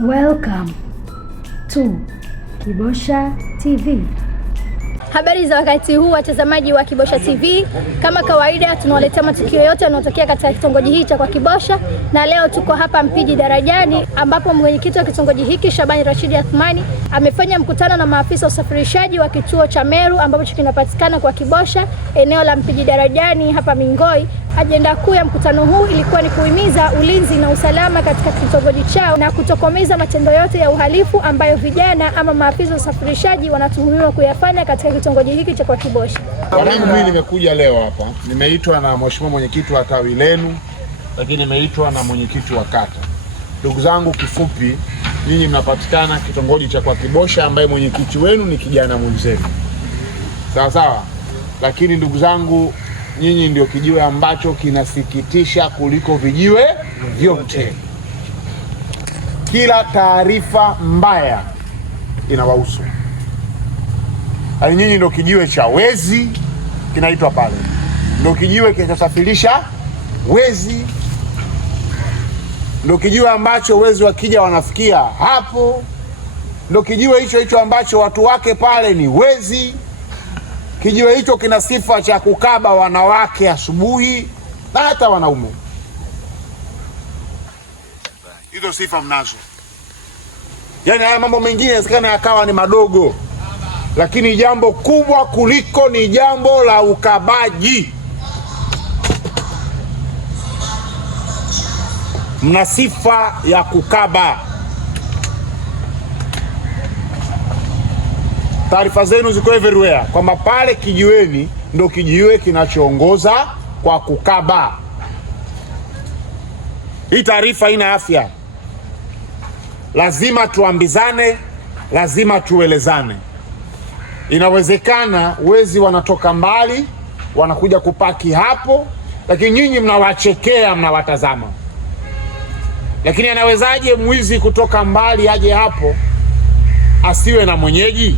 Welcome to Kibosha TV. Habari za wakati huu watazamaji wa Kibosha TV. Kama kawaida tunawaletea matukio yote yanayotokea katika kitongoji hiki cha kwa Kibosha, na leo tuko hapa Mpiji Darajani ambapo mwenyekiti wa kitongoji hiki Shabani Rashidi Athmani amefanya mkutano na maafisa usafirishaji wa kituo cha Meru ambapo kinapatikana kwa Kibosha, eneo la Mpiji Darajani hapa Mingoi. Ajenda kuu ya mkutano huu ilikuwa ni kuhimiza ulinzi na usalama katika kitongoji chao na kutokomeza matendo yote ya uhalifu ambayo vijana ama maafisa usafirishaji wanatuhumiwa kuyafanya katika kitongoji hiki cha kwa Kibosha. Mimi nimekuja leo hapa, nimeitwa na mheshimiwa mwenyekiti wa tawi lenu, lakini nimeitwa na mwenyekiti wa kata. Ndugu zangu, kifupi, nyinyi mnapatikana kitongoji cha kwa Kibosha ambaye mwenyekiti wenu ni kijana mwenzenu. Sawa sawa? Lakini ndugu zangu, nyinyi ndio kijiwe ambacho kinasikitisha kuliko vijiwe vyote. Kila taarifa mbaya inawahusu. Hali nyinyi ndio kijiwe cha wezi kinaitwa pale. Ndio kijiwe kinachosafirisha wezi. Ndio kijiwe ambacho wezi wakija wanafikia hapo. Ndio kijiwe hicho ambacho watu wake pale ni wezi. Kijiwe hicho kina sifa cha kukaba wanawake asubuhi na hata wanaume. Hizo sifa mnazo. Yaani haya mambo mengine yasikana yakawa ni madogo, lakini jambo kubwa kuliko ni jambo la ukabaji. Mna sifa ya kukaba. Taarifa zenu ziko everywhere kwamba pale kijiweni ndo kijiwe kinachoongoza kwa kukaba. Hii taarifa ina afya. Lazima tuambizane, lazima tuelezane. Inawezekana wezi wanatoka mbali, wanakuja kupaki hapo, lakini nyinyi mnawachekea, mnawatazama. Lakini anawezaje mwizi kutoka mbali aje hapo asiwe na mwenyeji?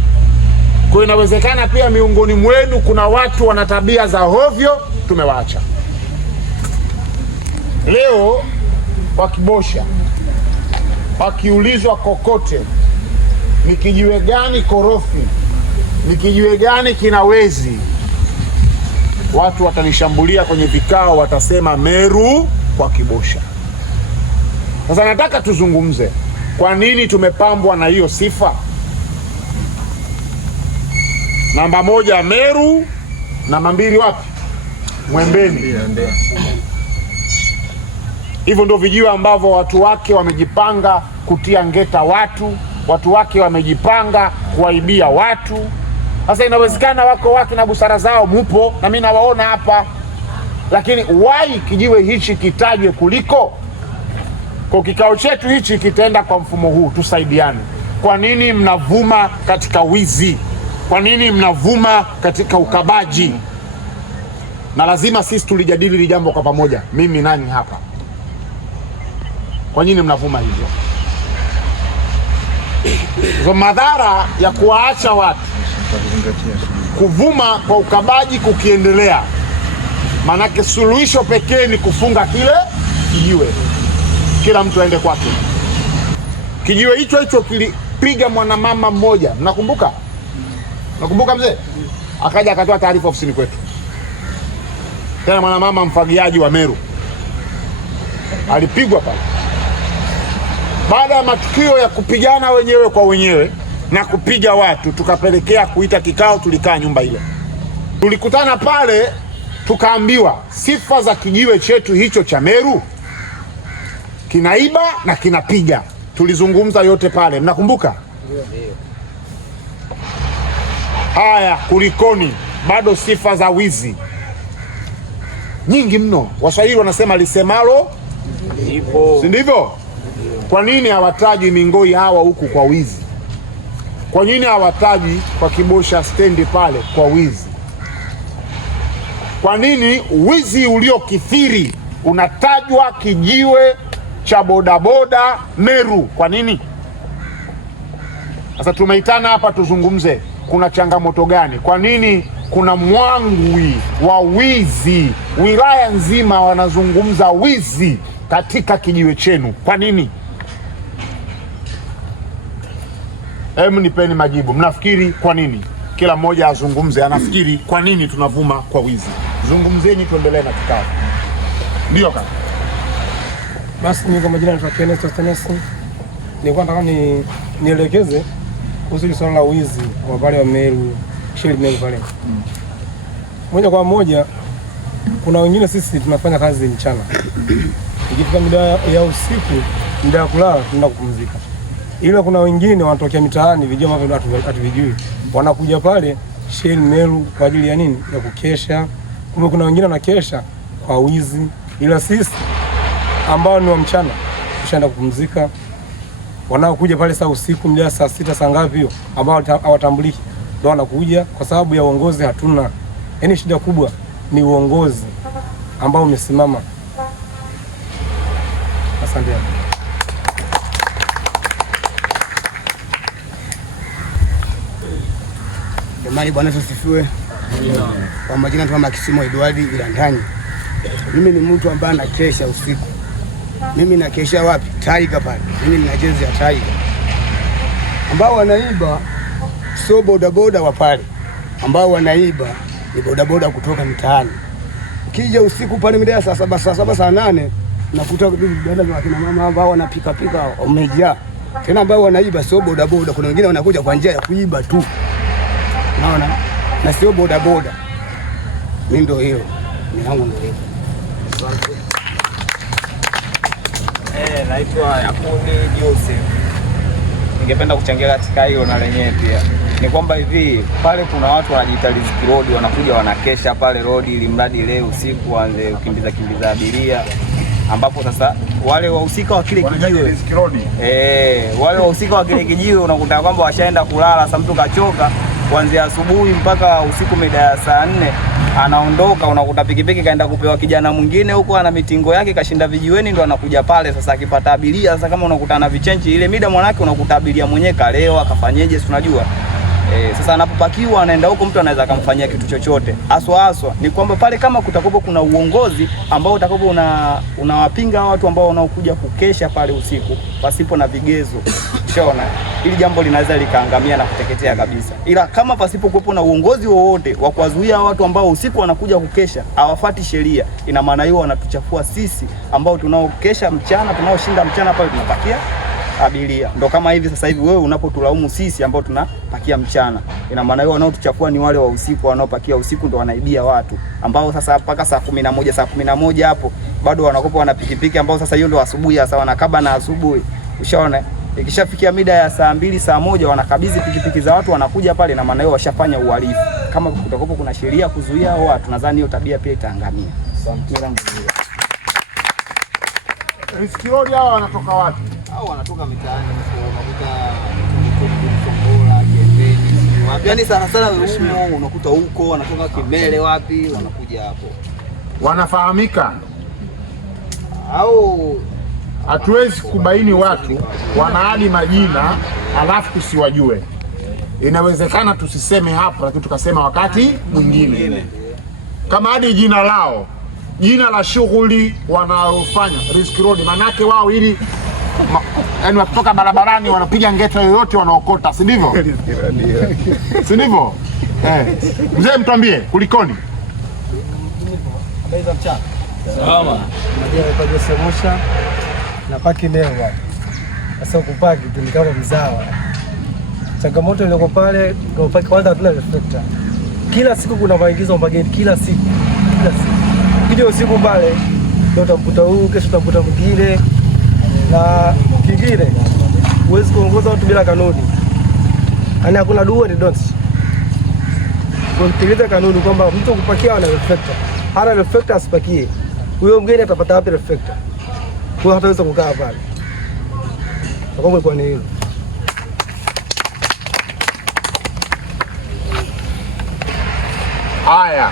Kwa inawezekana pia miongoni mwenu kuna watu wana tabia za hovyo, tumewaacha. Leo kwa Kibosha wakiulizwa kokote ni kijiwe gani korofi, ni kijiwe gani kina wezi, watu watanishambulia kwenye vikao, watasema Meru kwa Kibosha. Sasa nataka tuzungumze kwa nini tumepambwa na hiyo sifa. Namba 1 Meru, namba 2 wapi? Mwembeni. Hivyo ndio vijiwe ambavyo watu wake wamejipanga kutia ngeta watu wake wamejipanga kuwaibia watu. Sasa inawezekana wako wake na busara zao mupo na mimi nawaona hapa, lakini why kijiwe hichi kitajwe kuliko? Kwa kikao chetu hichi kitaenda kwa mfumo huu, tusaidiane. Kwa nini mnavuma katika wizi? Kwa nini mnavuma katika ukabaji? Na lazima sisi tulijadili hili jambo kwa pamoja. Mimi nani hapa? Kwa nini mnavuma hivyo? So madhara ya kuwaacha watu kuvuma kwa ukabaji kukiendelea, manake suluhisho pekee ni kufunga kile kijiwe, kila mtu aende kwake. Kijiwe hicho kilipiga mwanamama mmoja, mnakumbuka? Nakumbuka mzee? Akaja akatoa taarifa ofisini kwetu. Tena mwanamama mfagiaji wa Meru alipigwa pale. Baada ya matukio ya kupigana wenyewe kwa wenyewe na kupiga watu, tukapelekea kuita kikao, tulikaa nyumba ile. Tulikutana pale tukaambiwa sifa za kijiwe chetu hicho cha Meru, kinaiba na kinapiga. Tulizungumza yote pale, mnakumbuka? Ndio. Haya, kulikoni? Bado sifa za wizi nyingi mno. Waswahili wanasema lisemalo lipo, si ndivyo? Kwa nini hawataji Mingoi hawa huku kwa wizi? Kwa nini hawataji kwa Kibosha stendi pale kwa wizi? Kwa nini wizi uliokithiri unatajwa kijiwe cha bodaboda Meru? Kwa nini? Sasa tumeitana hapa tuzungumze, kuna changamoto gani? Kwa nini kuna mwangwi wa wizi? Wilaya nzima wanazungumza wizi katika kijiwe chenu. Kwa nini? Hebu nipeni majibu. Mnafikiri kwa nini? Kila mmoja azungumze, anafikiri kwa nini tunavuma kwa wizi. Zungumzeni, tuendelee na kikao. Ndio kaka. Basi mimi kwa majina naitwa Kenneth Ostenes. Nilikuwa nataka nielekeze kuhusu swala la wizi wa pale wa Meru, Shell Meru pale. Moja kwa moja, kuna wengine sisi tunafanya kazi mchana. Ikifika muda ya usiku, muda wa kulala tunaenda kupumzika. Ila kuna wengine wanatokea mitaani, vijana ambavyo hatuvijui. Wanakuja pale Shell Meru kwa ajili ya nini? Ya kukesha. Kumbe kuna wengine wanakesha kwa wizi. Ila sisi ambao ni wa mchana tushaenda kupumzika. Wanaokuja pale saa usiku muda saa 6 saa ngapi hiyo ambao hawatambuliki ndio wanakuja kwa sababu ya uongozi hatuna. Yaani shida kubwa ni uongozi ambao umesimama. Asante. Jamani, Bwana tusifiwe. Kwa majina tu Makisimo Edward Ilandani. Mimi ni mtu ambaye anakesha usiku. Mimi nakesha wapi? Tiger pale. Mimi nina jezi ya Tiger. Ambao wanaiba sio bodaboda wa pale. Ambao wanaiba ni bodaboda kutoka mtaani. Ukija usiku pale mida saa 7 saa 8 nakuta dada za kina mama ambao wanapika wamejaa. Tena ambao wanaiba sio bodaboda, kuna wengine wanakuja kwa njia ya kuiba tu. Naona na sio bodaboda. Mimi ndio hiyo. Ni yangu ndio. Naitwa Yakuni Joseph. Ningependa kuchangia katika hiyo na lenyewe pia. Ni kwamba hivi pale kuna watu wanajiita Riziki Road, wanakuja wanakesha pale road ili mradi leo usiku waanze kukimbiza abiria, ambapo sasa wale wahusika wa kile kijiwe wale wahusika wa kile kijiwe unakuta kwamba washaenda kulala. Sasa mtu kachoka kuanzia asubuhi mpaka usiku mida ya saa 4 anaondoka, unakuta pikipiki kaenda kupewa kijana mwingine huko ana mitingo yake kashinda vijiweni, ndo anakuja pale sasa akipata abiria. Sasa kama unakutana vichenchi ile mida mwanake unakuta abiria mwenyewe kaleo akafanyeje, si unajua. Sasa anapopakiwa anaenda huko, mtu anaweza kumfanyia kitu chochote. Aswa ni kwamba pale kama kutakopo kuna uongozi ambao utakopo unawapinga watu ambao wanaokuja kukesha pale usiku pasipo na vigezo. Unaona? Ili jambo linaweza likaangamia na kuteketea kabisa. Ila kama pasipo kuwepo na uongozi wowote wa kuwazuia watu ambao usiku wanakuja kukesha, hawafuati sheria, ina maana hiyo wanatuchafua sisi ambao tunaokesha mchana, tunaoshinda mchana pale tunapakia abiria. Ndo kama hivi sasa hivi wewe unapotulaumu sisi ambao tunapakia mchana, ina maana hiyo wanaotuchafua ni wale wa usiku wanaopakia usiku, ndo wanaibia watu ambao sasa mpaka saa 11 hapo bado wanakopa wana pikipiki ambao sasa hiyo ndo asubuhi sasa wanakaba na asubuhi. Ushaona? Ikishafikia mida ya saa 2 saa 1 wanakabidhi pikipiki za watu wanakuja pale, na maana hiyo washafanya uhalifu. Kama kutakopo kuna sheria kuzuia hao watu, nadhani hiyo tabia pia itaangamia. Riziki Road hao wanatoka wapi? Hao wanatoka mitaani, unakuta Tongola, Jembeni, wapi. Yaani sana huko unakuta huko wanatoka Kimele wapi, wanakuja hapo. Wanafahamika au hatuwezi kubaini watu wanaadi majina alafu tusiwajue. Inawezekana tusiseme hapo, lakini tukasema wakati mwingine. Kama hadi jina lao, jina la shughuli wanaofanya Riziki Road, manake wao ili yaani watoka barabarani wanapiga ngeta yoyote wanaokota, si ndivyo? Si ndivyo? Mzee mtuambie kulikoni? Habari za mchana. Salama. Najua kwa Joseph na paki leo bwana. Sasa kupaki tulikao mzawa. Changamoto ile pale kwa paki kwanza hatuna reflector. Kila siku kuna maingizo mageni kila siku. Kija usiku pale ndio utamkuta huu, kesho utamkuta mwingine. Na kingine huwezi kuongoza watu bila kanuni. Yaani hakuna do and don't. Kutekeleza kanuni kwamba mtu kupakia ana reflector. Hana reflector asipakie. Huyo mgeni atapata wapi reflector? Kwa hataweza kukaa pale. Kwa kwa ni hilo. Haya.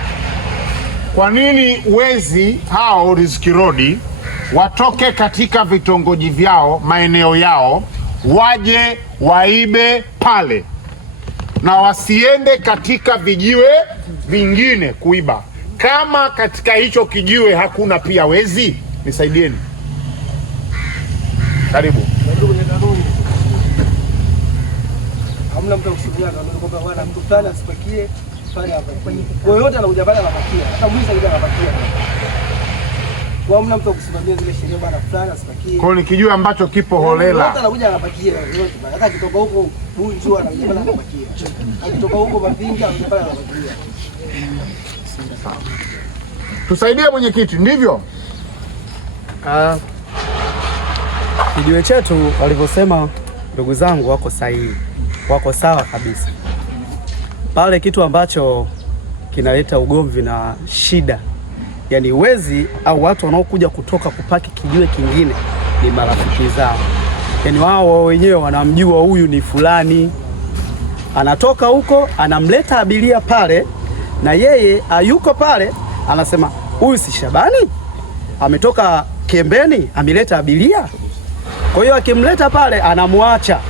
Kwa nini wezi hao Riziki Road watoke katika vitongoji vyao, maeneo yao, waje waibe pale na wasiende katika vijiwe vingine kuiba? Kama katika hicho kijiwe hakuna pia wezi, nisaidieni. Karibu. hamna mtu akusimamia kanuni kwamba bwana mtu fulani asipakie pale hapa. Kwa hiyo yote anakuja pale anapakia. Hata mwizi akija anapakia. Kwa hamna mtu akusimamia zile sheria bwana fulani asipakie. Kwa hiyo nikijua ambacho kipo holela. Yote anakuja anapakia yote. Hata akitoka huko Bunju anakuja pale anapakia. Akitoka huko Mavinga anakuja pale anapakia. Tusaidie mwenyekiti, ndivyo? Kijiwe chetu walivyosema ndugu zangu wako sahihi, wako sawa kabisa. Pale kitu ambacho kinaleta ugomvi na shida, yani wezi au watu wanaokuja kutoka kupaki kijiwe kingine ni marafiki zao. Yani wao wenyewe wanamjua huyu ni fulani, anatoka huko anamleta abiria pale, na yeye ayuko pale anasema huyu si Shabani, ametoka Kembeni ameleta abiria. Kwa hiyo akimleta pale anamwacha,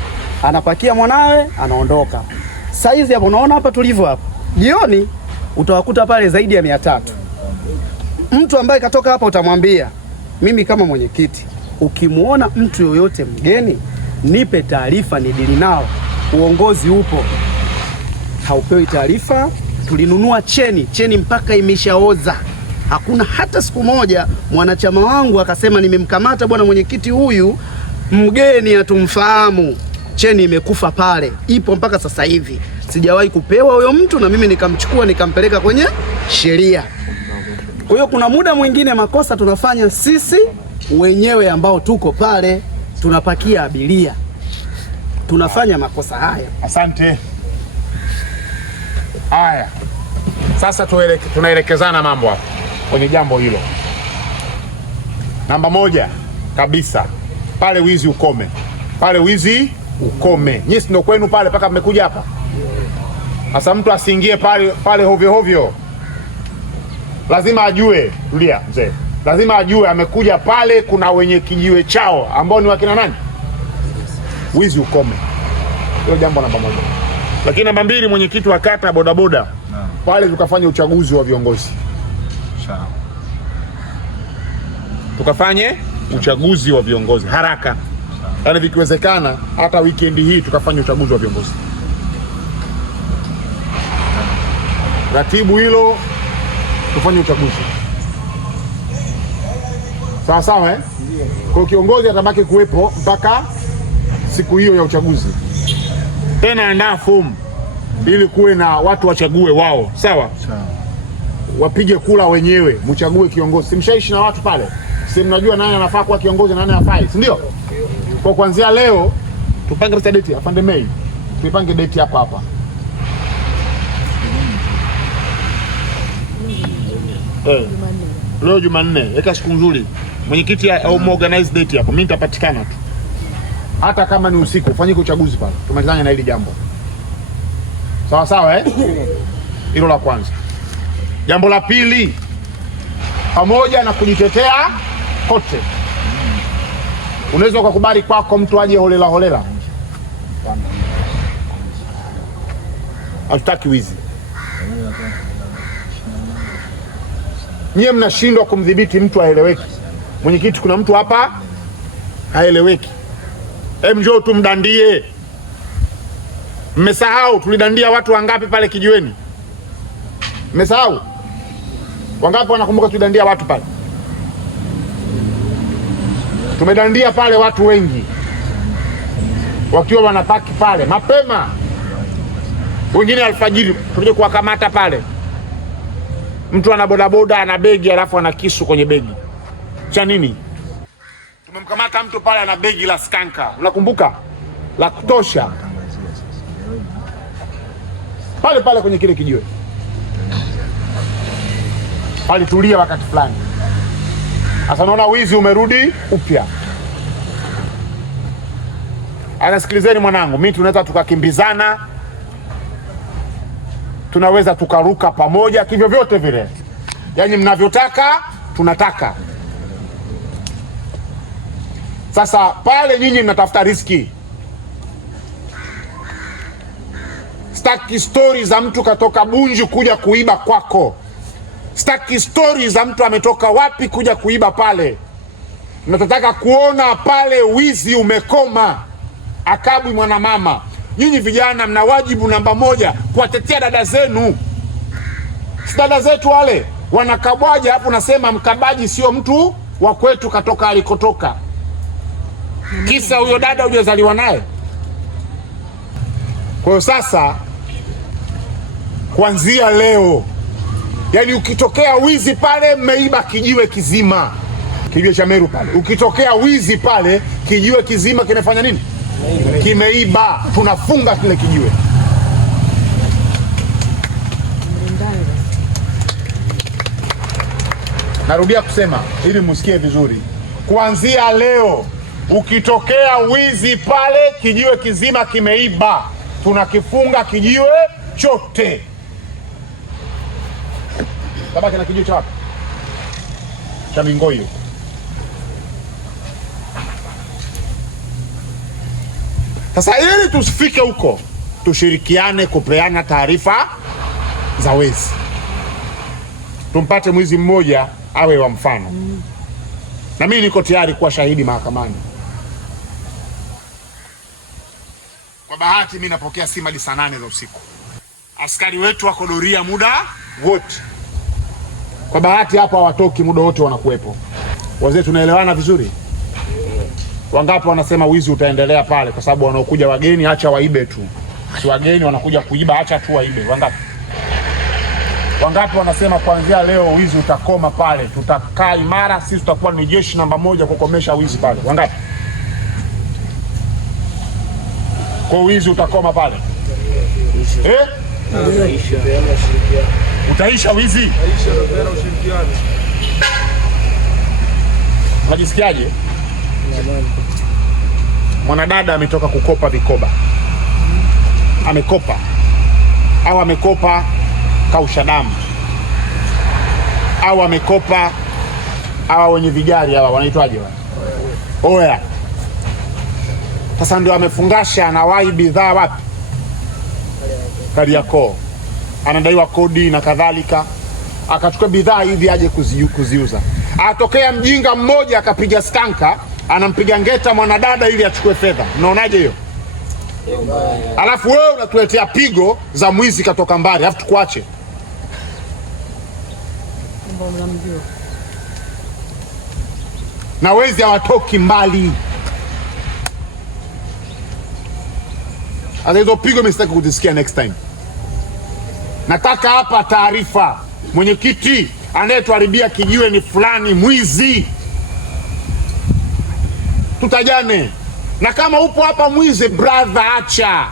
anapakia mwanawe, anaondoka. Saizi hapo unaona hapa tulivyo hapa. Jioni utawakuta pale zaidi ya 300. Mtu ambaye katoka hapa utamwambia, mimi kama mwenyekiti, ukimuona mtu yoyote mgeni, nipe taarifa nidili nao. Uongozi upo. Haupewi taarifa. Tulinunua cheni mpaka imeshaoza. Hakuna hata siku moja mwanachama wangu akasema nimemkamata bwana mwenyekiti huyu mgeni hatumfahamu. Cheni imekufa pale. Ipo mpaka sasa hivi. Sijawahi kupewa huyo mtu na mimi nikamchukua nikampeleka kwenye sheria. Kwa hiyo kuna muda mwingine makosa tunafanya sisi wenyewe ambao tuko pale tunapakia abiria. Tunafanya makosa haya. Asante. Haya. Sasa tunaelekezana mambo hapa kwenye jambo hilo. Namba 1 kabisa, pale wizi ukome. Pale wizi ukome. Nyinyi ndio kwenu pale mpaka mmekuja hapa. Sasa mtu asiingie pale hovyo hovyo. Lazima ajue, tulia mzee. Lazima ajue amekuja pale kuna wenye kijiwe chao ambao ni wakina nani? Wizi ukome. Hilo jambo namba 1. Lakini namba 2, mwenyekiti wa kata bodaboda. Pale tukafanya uchaguzi wa viongozi. Sawa. Tukafanye uchaguzi wa viongozi haraka. Yaani vikiwezekana hata weekend hii tukafanya uchaguzi wa viongozi. Ratibu hilo tufanye uchaguzi. Sawa sawa Ndio. Kwa kiongozi atabaki kuwepo mpaka siku hiyo ya uchaguzi. Tena andaa fomu ili kuwe na watu wachague wao. Sawa? Sawa. Wapige kula wenyewe, mchague kiongozi. Simshaishi na watu pale. Si mnajua nani anafaa kuwa kiongozi na nani hafai, si ndio? Kwa kuanzia leo tupange date afande Mei. Tuipange date hapa. Leo Jumanne, weka siku nzuri. Mwenyekiti au organize date hapo. Mimi nitapatikana tu. Hata kama ni usiku, ufanyike uchaguzi pale. Tumalizane na hili jambo. Sawa sawa Hilo la kwanza. Jambo la pili, pamoja na kujitetea kote. Unaweza ukakubali kwako mtu aje holela. Hatutaki wizi. Nyie mnashindwa kumdhibiti mtu aeleweki. Mwenyekiti, kuna mtu hapa haeleweki. Njoo tumdandie. Mmesahau tulidandia watu wangapi pale kijiweni? Mmesahau? Wangapi wanakumbuka tulidandia watu pale? Tumedandia pale watu wengi. Wakiwa wanapaki pale mapema. Wengine alfajiri tulikuja kuwakamata pale. Mtu ana bodaboda ana begi alafu ana kisu kwenye begi. Cha nini? Tumemkamata mtu pale ana begi la skanka. Unakumbuka? La kutosha. Pale kwenye kile kijiwe. Palitulia wakati fulani. Sasa naona wizi umerudi upya. Anasikilizeni mwanangu, mimi tunaweza tukakimbizana. Tunaweza tukaruka pamoja kivyo vyote vile. Yaani mnavyotaka, tunataka. Sasa pale nyinyi mnatafuta riski. Staki story za mtu katoka Bunju kuja kuiba kwako. Staki story za mtu ametoka wapi kuja kuiba pale. Nataka kuona pale wizi umekoma. Akabwi mwanamama. Nyinyi vijana mna wajibu namba moja kuwatetea dada zenu. Si dada zetu wale wanakabwaja hapo, nasema mkabaji sio mtu wa kwetu katoka alikotoka. Kisa huyo dada hujazaliwa naye. Kwa hiyo sasa kuanzia leo, yani ukitokea wizi pale, mmeiba kijiwe kizima, kijiwe cha Meru pale, ukitokea wizi pale, kijiwe kizima kinafanya nini? Kimeiba, tunafunga kile kijiwe. Narudia kusema ili musikie vizuri, kuanzia leo ukitokea wizi pale, kijiwe kizima kimeiba, tunakifunga kijiwe chote. Kabaki na kijiwe cha wapi? Cha Mingoyo. Sasa ili tusifike huko, tushirikiane kupeana taarifa za wezi, tumpate mwizi mmoja awe wa mfano. Na mimi niko tayari kuwa shahidi mahakamani. Kwa bahati mimi napokea simu hadi saa 8 za usiku. Askari wetu wako doria muda wote. Kwa bahati hapa hawatoki muda wote, wanakuwepo. Wazee tunaelewana vizuri? Wangapi wanasema wizi utaendelea pale kwa sababu wanaokuja wageni acha waibe tu. Si wageni wanakuja kuiba, acha tu waibe. Wangapi? Wangapi wanasema kuanzia leo wizi utakoma pale, tutakaa imara, sisi tutakuwa ni jeshi namba moja kukomesha wizi pale? Wangapi? Kwa wizi utakoma pale? Utaisha wizi? Unajisikiaje? Mwanadada ametoka kukopa vikoba, amekopa au amekopa kausha damu au amekopa hawa wenye vigari hawa wanaitwaje wao? Oya. Sasa ndio amefungasha, anawahi bidhaa wapi? Kariakoo. Anadaiwa kodi na kadhalika, akachukua bidhaa hivi aje kuziuza. Atokea mjinga mmoja akapiga stanka, anampiga ngeta mwanadada ili achukue fedha. Unaonaje hiyo? Alafu wewe unatuletea pigo za mwizi katoka mbali, alafu tukuache. Na wezi hawatoki mbali. Hata hizo pigo mimi sitaki kuzisikia next time. Nataka hapa taarifa, mwenyekiti anayetuharibia kijiwe ni fulani mwizi. Tutajane. Na kama upo hapa mwizi, brother, acha.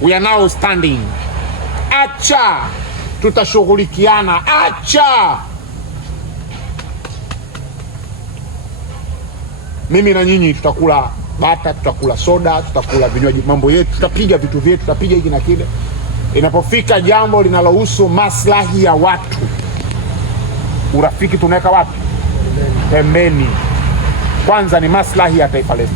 We are now standing. Acha. Tutashughulikiana. Acha. Mimi na nyinyi tutakula bata, tutakula soda, tutakula vinywaji, mambo yetu, tutapiga vitu vyetu, tutapiga hiki na kile. Inapofika jambo linalohusu maslahi ya watu, urafiki tunaweka wapi? Pembeni. Kwanza ni maslahi ya taifa letu.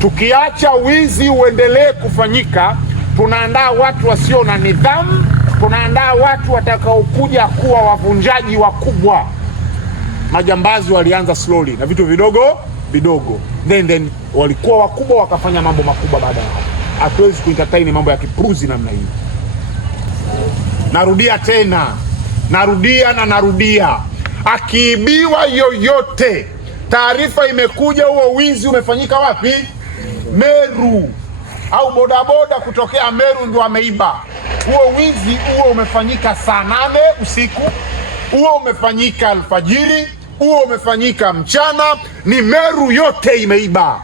Tukiacha wizi uendelee kufanyika, tunaandaa watu wasio na nidhamu, tunaandaa watu watakaokuja kuwa wavunjaji wakubwa. Majambazi walianza slowly na vitu vidogo vidogo, then walikuwa wakubwa wakafanya mambo makubwa baada ya hapo. Hatuwezi kuentertain mambo ya kipruzi namna hii. Narudia tena, narudia, akiibiwa yoyote, taarifa imekuja huo wizi umefanyika wapi? Meru, au bodaboda kutokea Meru ndio ameiba. Huo wizi huo umefanyika saa 8 usiku, huo umefanyika alfajiri, huo umefanyika mchana, ni Meru yote imeiba.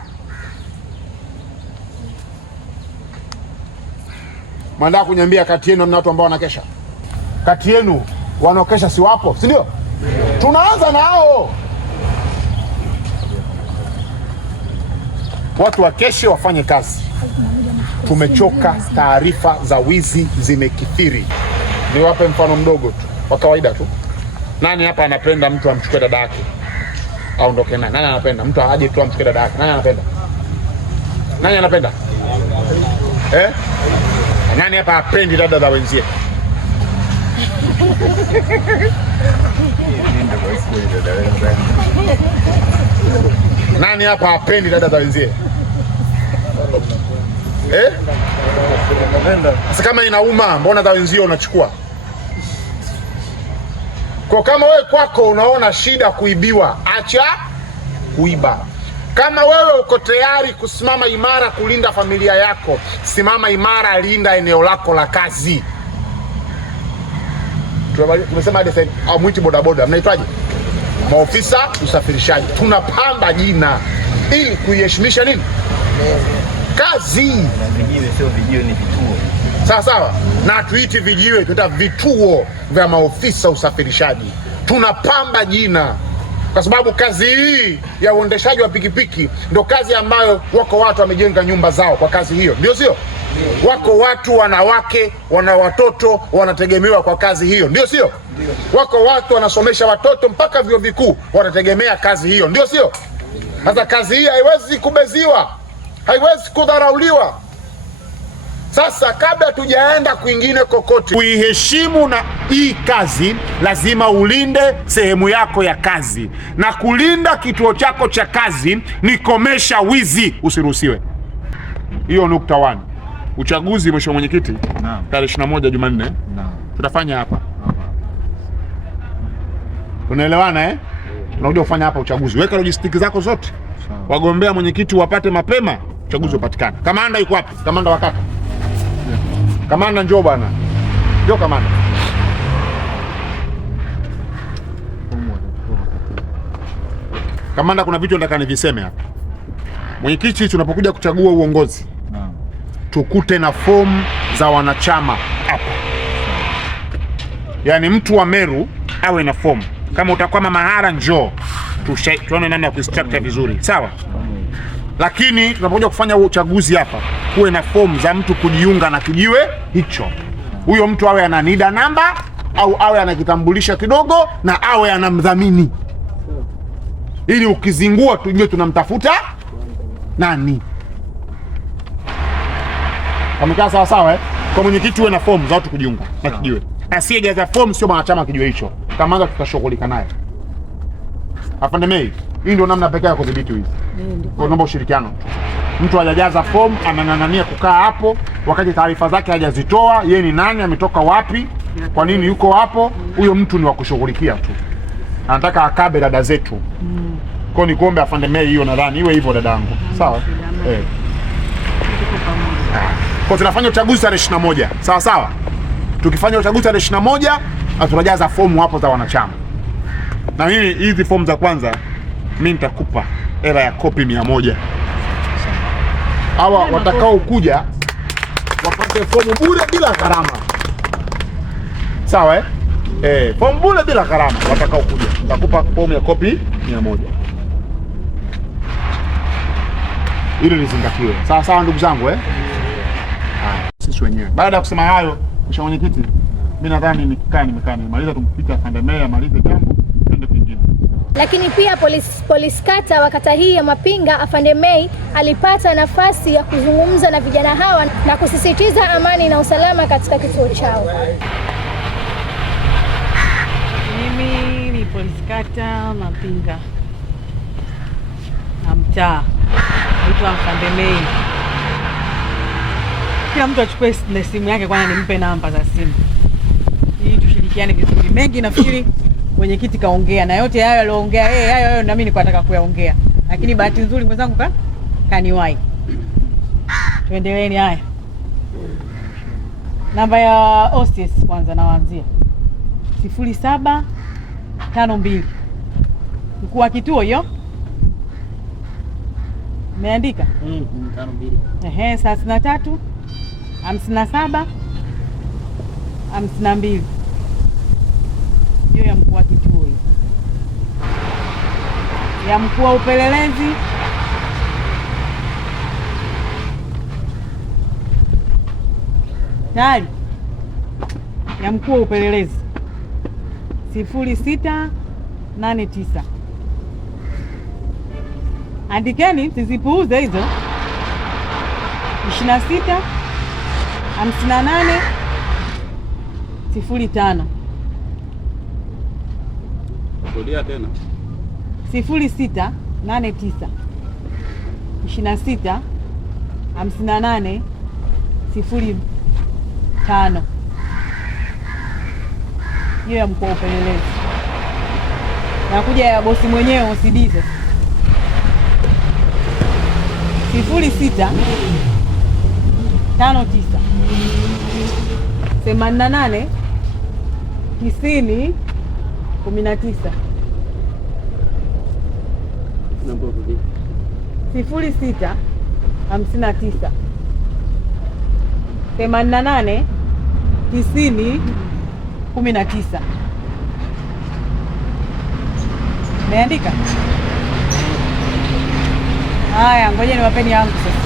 Mwanataka kuniambia kati yenu mna watu ambao wanakesha? Kati yenu wanaokesha si wapo, si ndio? Tunaanza na hao. Watu wakeshe, wafanye kazi. Tumechoka, taarifa za wizi zimekithiri. Niwape mfano mdogo tu, wa kawaida tu. Nani hapa anapenda mtu amchukue dada yake aondoke naye? Nani anapenda mtu aje tu amchukue dada yake? Nani anapenda? Nani anapenda? Nani hapa hapendi dada za wenzie? Nani hapa hapendi dada za wenzie? Sasa kama inauma, mbona za wenzio unachukua? Kwa kama wewe kwako unaona shida kuibiwa, acha kuiba. Kama wewe uko tayari kusimama imara kulinda familia yako, simama imara, linda eneo lako la kazi. Tumesema hadi sasa amwiti bodaboda, mnaitwaje? Maofisa usafirishaji. Tunapamba jina ili kuiheshimisha nini? Kazi. Vijiwe sio vijiwe, ni vituo. Sawa sawa. Na tuiti vijiwe, tuita vituo vya maofisa usafirishaji. Tunapamba jina kwa sababu kazi hii ya uendeshaji wa pikipiki ndio kazi ambayo wako watu wamejenga nyumba zao kwa kazi hiyo, ndio sio? Wako watu wanawake, wana watoto wanategemewa kwa kazi hiyo, ndio sio? Wako watu wanasomesha watoto mpaka vyuo vikuu wanategemea kazi hiyo, ndio sio? Sasa kazi hii haiwezi kubeziwa, haiwezi kudharauliwa. Sasa kabla tujaenda kwingine kokote, kuiheshimu na hii kazi, lazima ulinde sehemu yako ya kazi, na kulinda kituo chako cha kazi ni komesha wizi, usiruhusiwe. Hiyo nukta 1. Uchaguzi mheshimiwa mwenyekiti, tarehe 21 Jumanne tutafanya hapa. Tunaelewana Tunakuja kufanya hapa uchaguzi. Weka logistiki zako zote. Wagombea mwenyekiti wapate mapema, uchaguzi upatikane. Kamanda yuko wapi? Kamanda wa kata. Kamanda njoo bwana. Njoo kamanda. Kamanda, kuna vitu nataka niviseme hapa. Mwenyekiti, tunapokuja kuchagua uongozi, tukute na fomu za wanachama hapa. Yaani mtu wa Meru awe na fomu. Kama utakwama Mahara njoo. Tuone nani ya kustructure vizuri. Sawa? Lakini tunapokuja kufanya uchaguzi hapa, kuwe na fomu za mtu kujiunga na kijiwe hicho. Huyo mtu awe ana NIDA namba au awe anakitambulisha kidogo na awe anamdhamini. Ili ukizingua tujue tunamtafuta nani. Wamekaa sawa sawa Kwa mwenyekiti uwe na fomu za watu kujiunga na kijiwe. Asiyejaza fomu sio mwanachama kijiwe hicho. Kama tutashughulika naye. Afande Mei, hii ndio namna pekee ya kudhibiti hizi. Kwa naomba ushirikiano. Mtu hajajaza fomu, anang'ang'ania kukaa hapo wakati taarifa zake hajazitoa, yeye ni nani, ametoka wapi, kwa nini yuko hapo, huyo mtu ni wa kushughulikia tu. Anataka akabe dada zetu. Kwa ni kuombe Afande Mei, hiyo nadhani iwe hivyo dadangu. Sawa? Kwa tunafanya uchaguzi tarehe 21. Sawa sawa? Tukifanya uchaguzi tarehe 21, tunajaza fomu hapo za wanachama. Na mimi hizi fomu za kwanza mimi nitakupa hela ya kopi 100. Hawa watakao kuja wapate fomu bure bila gharama. Sawa fomu bure bila gharama watakao kuja. Nitakupa fomu ya kopi 100. Hilo lizingatiwe. Sawa sawa ndugu zangu sisi wenyewe. Baada ya kusema hayo, mheshimiwa mwenyekiti, mimi nadhani nimekaa nimaliza tumpita Afande Mei amalize jambo twende kwingine. Lakini pia polisi kata wa kata hii ya Mapinga, Afande Mei alipata nafasi ya kuzungumza na vijana hawa na kusisitiza amani na usalama katika kituo chao. Mimi ni polisi kata Mapinga na mtaa naitwa Afande Mei. Kila mtu achukue simu yake kwanza nimpe namba za simu ili tushirikiane vizuri. Mengi nafikiri mwenyekiti kaongea na yote hayo aliongea hayo na mimi nilikuwa nataka kuyaongea, lakini bahati nzuri mwenzangu kaniwahi. Tuendeleeni. Haya, namba ya OCS kwanza nawaanzia 0752. Mkuu wa kituo hiyo umeandika 52 33 57 52. Hiyo ya mkuu wa kituo hiyo. Ya mkuu wa upelelezi tayari. Ya mkuu wa upelelezi 0689. Andikeni, sizipuuze hizo. 26 58 05. Rudia tena. 0689 26 58 05. Hiyo ya mkuu wa upelelezi. Nakuja ya bosi mwenyewe OCD sasa. 06 59 88 90 19. 06 59 88 90 19. Meandika? Haya, ngoja niwapeni yangu sasa.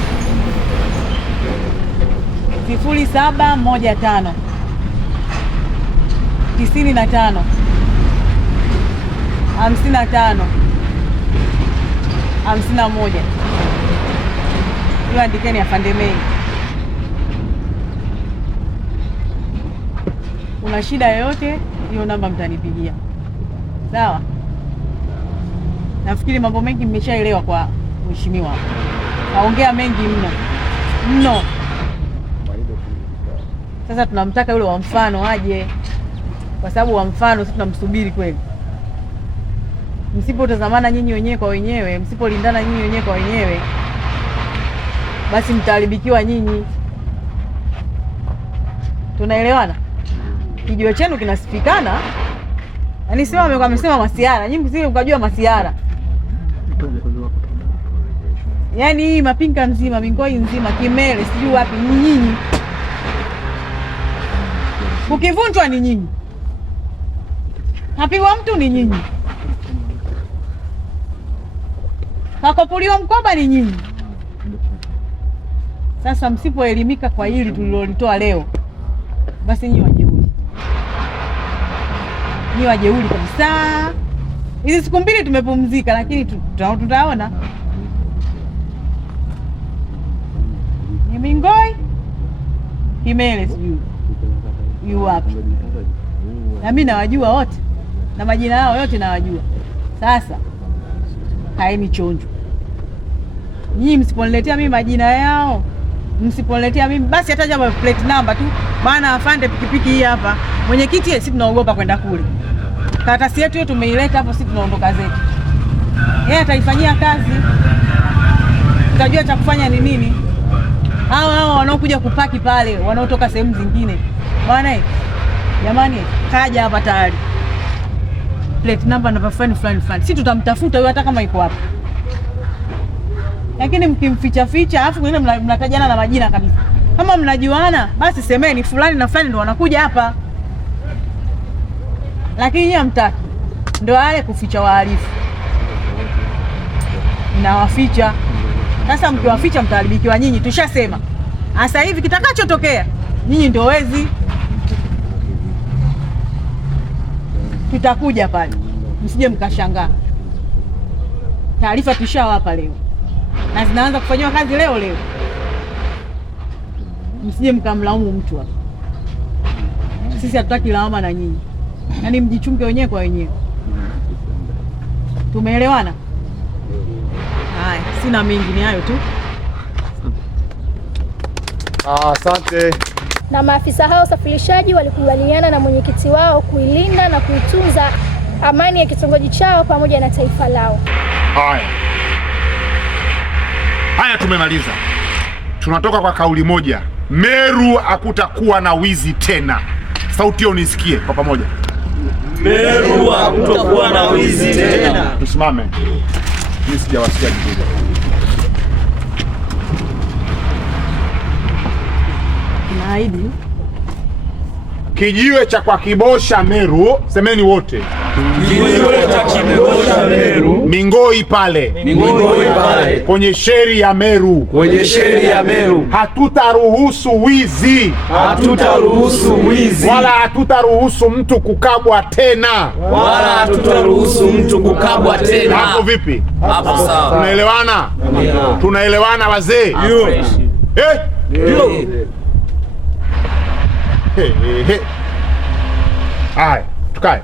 0715 95 55 51. Hiyo andikeni afande Mei. Una shida yoyote, hiyo namba mtanipigia. Sawa? Nafikiri mambo mengi mmeshaelewa kwa mheshimiwa. Naongea mengi mno. Sasa tunamtaka yule wa mfano aje, kwa sababu wa mfano sisi tunamsubiri kweli. Msipotazamana nyinyi wenyewe kwa wenyewe, msipolindana nyinyi wenyewe kwa wenyewe, basi mtaharibikiwa nyinyi. Tunaelewana? Kijiwe chenu kinasifikana. Yaani sema amesema masiara, nyinyi msije mkajua masiara. Yaani hii Mapinga nzima, Mingoi nzima, Kimele, sijui wapi ni nyinyi. Ukivunjwa ni nyinyi. Kapigwa mtu ni nyinyi. Kakopuliwa mkoba ni nyinyi. Sasa msipoelimika kwa hili tulilolitoa leo, basi nyinyi wajeuri. Nyinyi wajeuri kabisa. Hizi siku mbili tumepumzika, lakini tutaona. Ni Mingoi, Kimele sijui. Yu wapi? Na mimi nawajua wote. Na majina yao yote nawajua. Sasa kaeni chonjo. Nyinyi msiponiletea mimi majina yao, msiponiletea mimi basi hata jambo plate number tu. Maana afande pikipiki hii hapa. Mwenyekiti sisi tunaogopa kwenda kule. Karatasi yetu hiyo tumeileta hapo, sisi tunaondoka zetu. Yeye ataifanyia kazi. Tutajua cha kufanya ni nini. Hao wanaokuja kupaki pale, wanaotoka sehemu zingine. Bwana jamani, kaja hapa tayari. Plate number na fulani. Sisi tutamtafuta huyo hata kama iko hapa. Lakini mkimficha alafu mwingine mnatajana na majina kabisa. Kama mnajuana, basi semeni fulani na fulani ndio wanakuja hapa. Lakini nyinyi hamtaki. Ndio wale kuficha wahalifu. Mnawaficha. Sasa mkiwaficha mtaharibikiwa nyinyi, tushasema. Sasa hivi kitakachotokea, nyinyi ndio wezi. Tutakuja pale. Msije mkashangaa. Taarifa tushawapa leo. Na zinaanza kufanywa kazi leo. Msije mkamlaumu mtu hapa. Sisi hatutaki lawama na nyinyi. Yaani mjichunge wenyewe kwa wenyewe. Tumeelewana? Haya, sina mengi, ni hayo tu. Asante. Na maafisa hao usafirishaji walikubaliana na mwenyekiti wao kuilinda na kuitunza amani ya kitongoji chao pamoja na taifa lao. Haya, tumemaliza. Tunatoka kwa kauli moja. Meru hakutakuwa na wizi tena. Sauti hiyo nisikie kwa pamoja. Meru hakutakuwa na wizi tena. Tusimame. Mimi sijawasikia kidogo. Naahidi. Kijiwe cha kwa Kibosha Meru, semeni wote. Kijiwe cha Kibosha Meru. Mingoi pale. Kwenye sheri ya Meru. Hatutaruhusu wizi. Wala hatutaruhusu mtu kukabwa tena. Hapo vipi? Hapo sawa. Tunaelewana? Tunaelewana wazee? Haya, tukae.